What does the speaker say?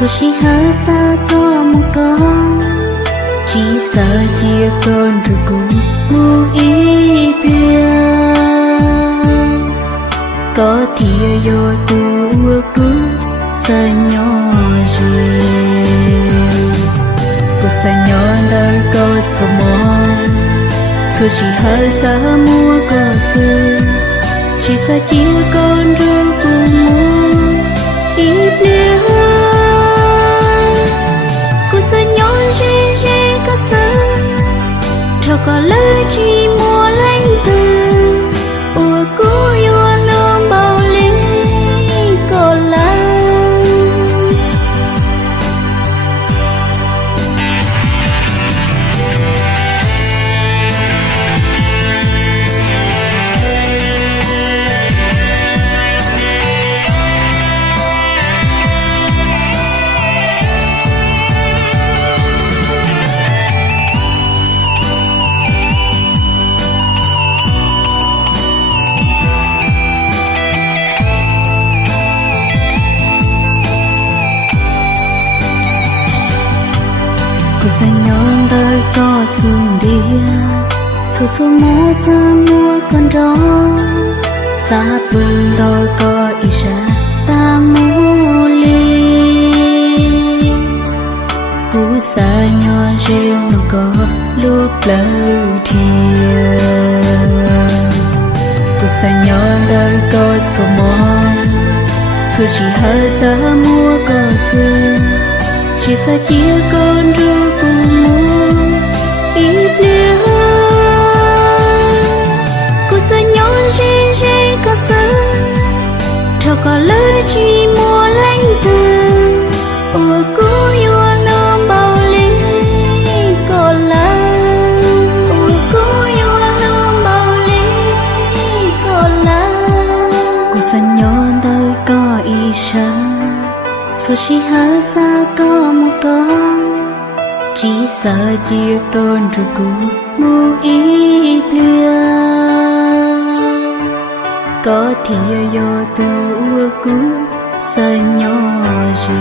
Thôi chỉ hở xa có một con, chỉ sợ chia con rồi cũng mua ý bia. Có thìa vô tua cứ sợ nhỏ gì, cô sợ nhỏ đời có sợ mòn. Thôi chỉ hở xa mua có sự, chỉ sợ chia con rồi cũng mua ý bia. Thao có lời chỉ mua lánh từ ủa cú yêu lương bao lý có lắm. Cô sẽ nhon đời có xuân đĩa, thu thu mua xa mua con gió, xa vườn đôi có ý ra ta mua ly. Cú xa nhon riêng nó có lúc lỡ thiệt. Cô sẽ nhon đời có xuân mòn, thu chỉ hơi xa mua có xuân, chỉ sợ chia con rồi cùng mua ý bia. Cô sợ nhỏ rê có sợ, thao có lời chỉ mua lánh từ ủa cú yêu lương bao lý có lắm. Ủa cú yêu lương bao lý có lắm. Cô sợ nhỏ đời có ý ra, số chỉ hở xa có một con, chỉ sợ chia con rồi cũng mua ý bia. Có thìa vô tua cú sợ nhỏ gì.